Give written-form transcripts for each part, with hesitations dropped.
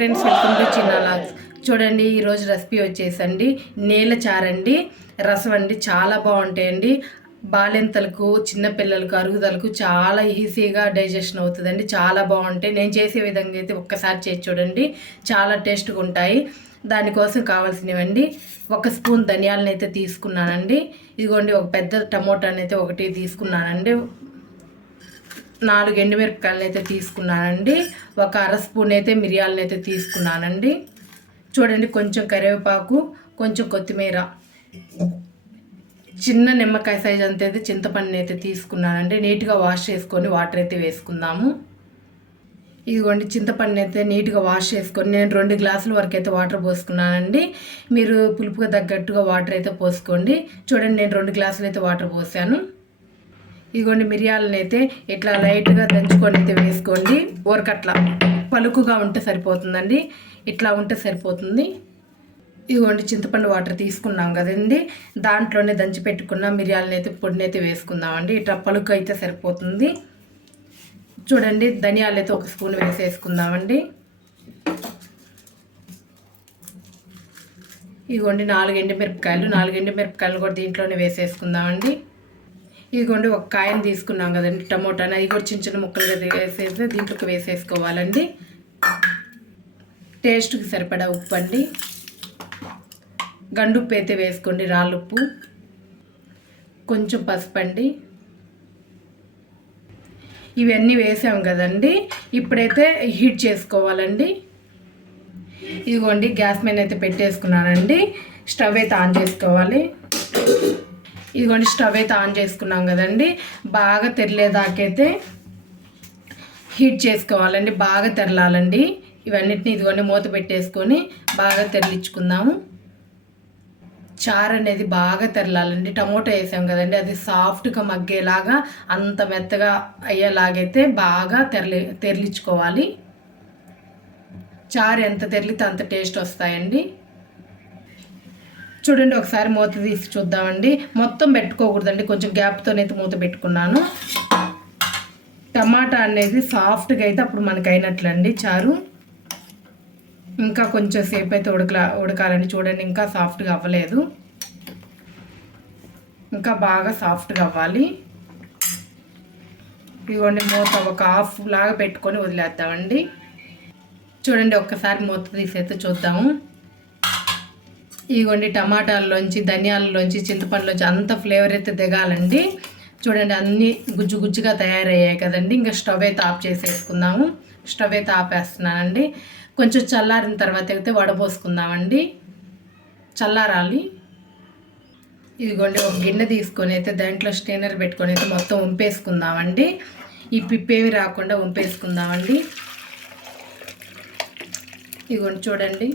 Friends, welcome to చిన్న logs. చూడండి, ఈరోజు రెసిపీ వచ్చేసండి నీళ్ళ చారండి, రసం అండి. చాలా బాగుంటాయండి. బాలింతలకు, చిన్నపిల్లలకు, అరుగుదలకు చాలా ఈజీగా డైజెషన్ అవుతుందండి. చాలా బాగుంటాయి. నేను చేసే విధంగా అయితే ఒక్కసారి చేసి చూడండి, చాలా టేస్ట్గా ఉంటాయి. దానికోసం కావాల్సినవండి, 1 స్పూన్ ధనియాలను అయితే తీసుకున్నానండి. ఇదిగోండి, ఒక పెద్ద టమోటాని అయితే ఒకటి తీసుకున్నానండి. 4 ఎండుమిరపకాయలు అయితే తీసుకున్నానండి. 1 అర స్పూన్ అయితే మిరియాలను అయితే తీసుకున్నానండి. చూడండి, కొంచెం కరివేపాకు, కొంచెం కొత్తిమీర, చిన్న నిమ్మకాయ సైజ్ అంత అయితే చింతపండుని అయితే తీసుకున్నానండి. నీట్గా వాష్ చేసుకొని వాటర్ అయితే వేసుకుందాము. ఇదిగోండి, చింతపండుని అయితే నీట్గా వాష్ చేసుకొని నేను 2 గ్లాసుల వరకు అయితే వాటర్ పోసుకున్నానండి. మీరు పులుపుగా తగ్గట్టుగా వాటర్ అయితే పోసుకోండి. చూడండి, నేను 2 గ్లాసులు అయితే వాటర్ పోసాను. ఇదిగోండి, మిరియాలను అయితే ఇట్లా లైట్గా దంచుకొని అయితే వేసుకోండి. ఊరకట్లా పలుకుగా ఉంటే సరిపోతుందండి. ఇట్లా ఉంటే సరిపోతుంది. ఇదిగోండి, చింతపండు వాటర్ తీసుకున్నాం కదండి, దాంట్లోనే దంచి పెట్టుకున్న మిరియాలను అయితే పొడిని అయితే వేసుకుందామండి. ఇట్లా పలుకు అయితే సరిపోతుంది. చూడండి, ధనియాలు అయితే 1 స్పూన్ వేసేసుకుందామండి. ఇదిగోండి, 4 ఎండుమిరపకాయలు కూడా దీంట్లోనే వేసేసుకుందామండి. ఇదిగోండి, 1 కాయను తీసుకున్నాం కదండి, టమోటాని, అది కూడా చిన్న చిన్న ముక్కలుగా వేసేసి దీంట్లోకి వేసేసుకోవాలండి. టేస్ట్కి సరిపడా ఉప్పు అండి, గండుప్పు అయితే వేసుకోండి, రాళ్ళుప్పు, కొంచెం పసుపు అండి. ఇవన్నీ వేసాం కదండి, ఇప్పుడైతే హీట్ చేసుకోవాలండి. ఇదిగోండి, గ్యాస్ మీద అయితే పెట్టేసుకున్నానండి. స్టవ్ అయితే ఆన్ చేసుకోవాలి. ఇదిగోండి, స్టవ్ అయితే ఆన్ చేసుకున్నాం కదండి, బాగా తెరలేదాకైతే హీట్ చేసుకోవాలండి. బాగా తెరలాలండి. ఇవన్నిటిని ఇదిగోండి మూత పెట్టేసుకొని బాగా తెరలించుకుందాము. చారు అనేది బాగా తెరలాలండి. టమోటా వేసాం కదండి, అది సాఫ్ట్గా మగ్గేలాగా, అంత మెత్తగా అయ్యేలాగైతే బాగా తెరలించుకోవాలి. చారు ఎంత తెరలితే అంత టేస్ట్ వస్తాయండి. చూడండి, ఒకసారి మూత తీసి చూద్దామండి. మొత్తం పెట్టుకోకూడదండి, కొంచెం గ్యాప్తోనైతే మూత పెట్టుకున్నాను. టమాటా అనేది సాఫ్ట్గా అయితే అప్పుడు మనకు అయినట్లండి చారు. ఇంకా కొంచెం సేపు అయితే ఉడకాలండి. చూడండి, ఇంకా సాఫ్ట్గా అవ్వలేదు, ఇంకా బాగా సాఫ్ట్గా అవ్వాలి. ఇదిగోండి, మూత ఒక హాఫ్ లాగా పెట్టుకొని వదిలేద్దామండి. చూడండి, ఒక్కసారి మూత తీసి అయితే చూద్దాము. ఇదిగోండి, టమాటాల్లోంచి, ధనియాలలోంచి, చింతపండులోంచి అంత ఫ్లేవర్ అయితే దిగాలండి. చూడండి, అన్నీ గుజ్జు గుజ్జుగా తయారయ్యాయి కదండి. ఇంకా స్టవ్ అయితే ఆఫ్ చేసేసుకుందాము. స్టవ్ అయితే ఆపేస్తున్నానండి. కొంచెం చల్లారిన తర్వాత అయితే వడపోసుకుందామండి. చల్లారాలి. ఇదిగోండి, ఒక గిన్నె తీసుకొని అయితే దాంట్లో స్టెయినర్ పెట్టుకొని అయితే మొత్తం వంపేసుకుందామండి. ఈ పిప్పేమి రాకుండా వంపేసుకుందామండి. ఇదిగోండి, చూడండి,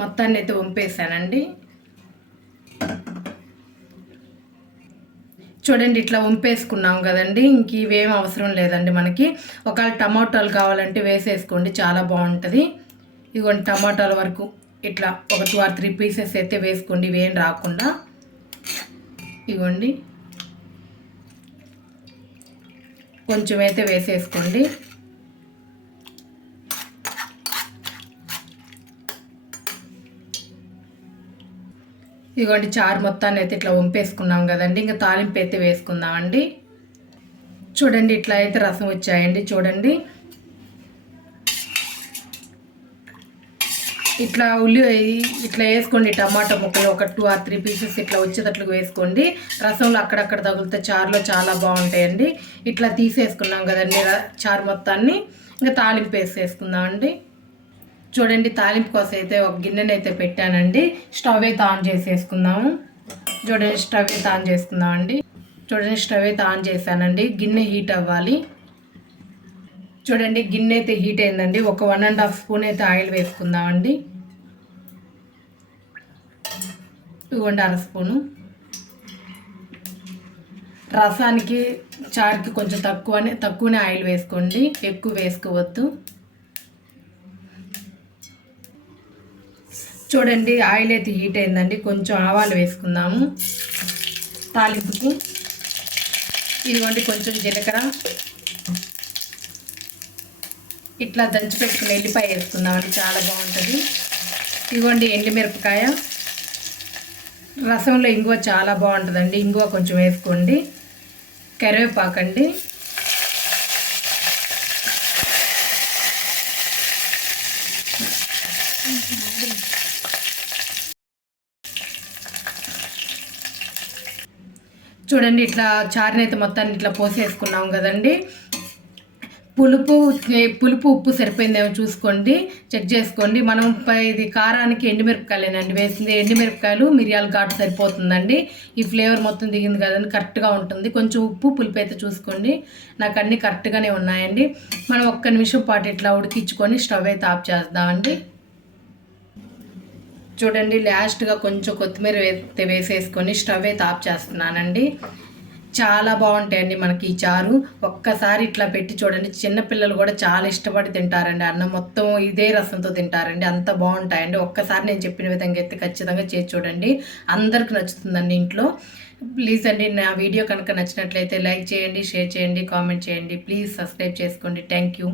మొత్తాన్ని అయితే వంపేసానండి. చూడండి, ఇట్లా వంపేసుకున్నాం కదండి. ఇంక ఇవేం అవసరం లేదండి మనకి. ఒకవేళ టమాటాలు కావాలంటే వేసేసుకోండి, చాలా బాగుంటుంది. ఇదిగోండి, టమాటాల వరకు ఇట్లా ఒక 2 or 3 పీసెస్ అయితే వేసుకోండి, ఇవేం రాకుండా. ఇదిగోండి, కొంచెం అయితే వేసేసుకోండి. ఇదిగోండి, చారు మొత్తాన్ని అయితే ఇట్లా వంపేసుకున్నాం కదండి. ఇంకా తాలింపు అయితే వేసుకుందామండి. చూడండి, ఇట్లా అయితే రసం వచ్చాయండి. చూడండి, ఇట్లా ఇట్లా వేసుకోండి. టమాటా ముక్కలు ఒక 2 or 3 పీసెస్ ఇట్లా వచ్చేటట్లు వేసుకోండి. రసంలో అక్కడక్కడ తగులుతే చారులో చాలా బాగుంటాయండి. ఇట్లా తీసేసుకున్నాం కదండి చారు మొత్తాన్ని. ఇంకా తాలింపు వేసేసుకుందామండి. చూడండి, తాలింపు కోసం అయితే ఒక గిన్నెని అయితే పెట్టానండి. స్టవ్ అయితే ఆన్ చేసేసుకుందాము. చూడండి, స్టవ్ అయితే ఆన్ చేసుకుందామండి. చూడండి, స్టవ్ అయితే ఆన్ చేశానండి. గిన్నె హీట్ అవ్వాలి. చూడండి, గిన్నె అయితే హీట్ అయిందండి. ఒక 1.5 స్పూన్ అయితే ఆయిల్ వేసుకుందామండి. ఇవ్వండి, 1/2 స్పూను. రసానికి, చారుకి కొంచెం తక్కువనే ఆయిల్ వేసుకోండి, ఎక్కువ వేసుకోవద్దు. చూడండి, ఆయిల్ అయితే హీట్ అయిందండి. కొంచెం ఆవాలు వేసుకుందాము తాలింపుకి. ఇదిగోండి, కొంచెం జీలకర్ర, ఇట్లా దంచి పెట్టుకుని ఎల్లిపాయ వేసుకుందామండి, చాలా బాగుంటుంది. ఇదిగోండి ఎండుమిరపకాయ, రసంలో ఇంగువ చాలా బాగుంటుందండి, ఇంగువ కొంచెం వేసుకోండి. కరివేపాకండి, చూడండి ఇట్లా చారునైతే మొత్తాన్ని ఇట్లా పోసేసుకున్నాం కదండి. పులుపు ఉప్పు సరిపోయిందేమో చూసుకోండి, చెక్ చేసుకోండి. మనం ఇది కారానికి ఎండుమిరపకాయలేనండి వేసింది, ఎండుమిరపకాయలు మిరియాల ఘాటు సరిపోతుందండి. ఈ ఫ్లేవర్ మొత్తం దిగింది కదండి, కరెక్ట్గా ఉంటుంది. కొంచెం ఉప్పు పులుపు అయితే చూసుకోండి, నాకు అన్నీ కరెక్ట్గానే ఉన్నాయండి. మనం ఒక్క నిమిషం పాటు ఇట్లా ఉడికించుకొని స్టవ్ అయితే ఆఫ్ చేద్దామండి. చూడండి లాస్ట్గా కొంచెం కొత్తిమీర వేసేసుకొని స్టవ్ అయితే ఆఫ్ చేస్తున్నానండి. చాలా బాగుంటాయండి మనకి ఈ చారు. ఒక్కసారి ఇట్లా పెట్టి చూడండి, చిన్నపిల్లలు కూడా చాలా ఇష్టపడి తింటారండి. అన్నం మొత్తం ఇదే రసంతో తింటారండి, అంత బాగుంటాయండి. ఒక్కసారి నేను చెప్పిన విధంగా అయితే ఖచ్చితంగా చేసి చూడండి, అందరికి నచ్చుతుందండి ఇంట్లో. ప్లీజ్ అండి, నా వీడియో కనుక నచ్చినట్లయితే లైక్ చేయండి, షేర్ చేయండి, కామెంట్ చేయండి. ప్లీజ్ సబ్స్క్రైబ్ చేసుకోండి. Thank you.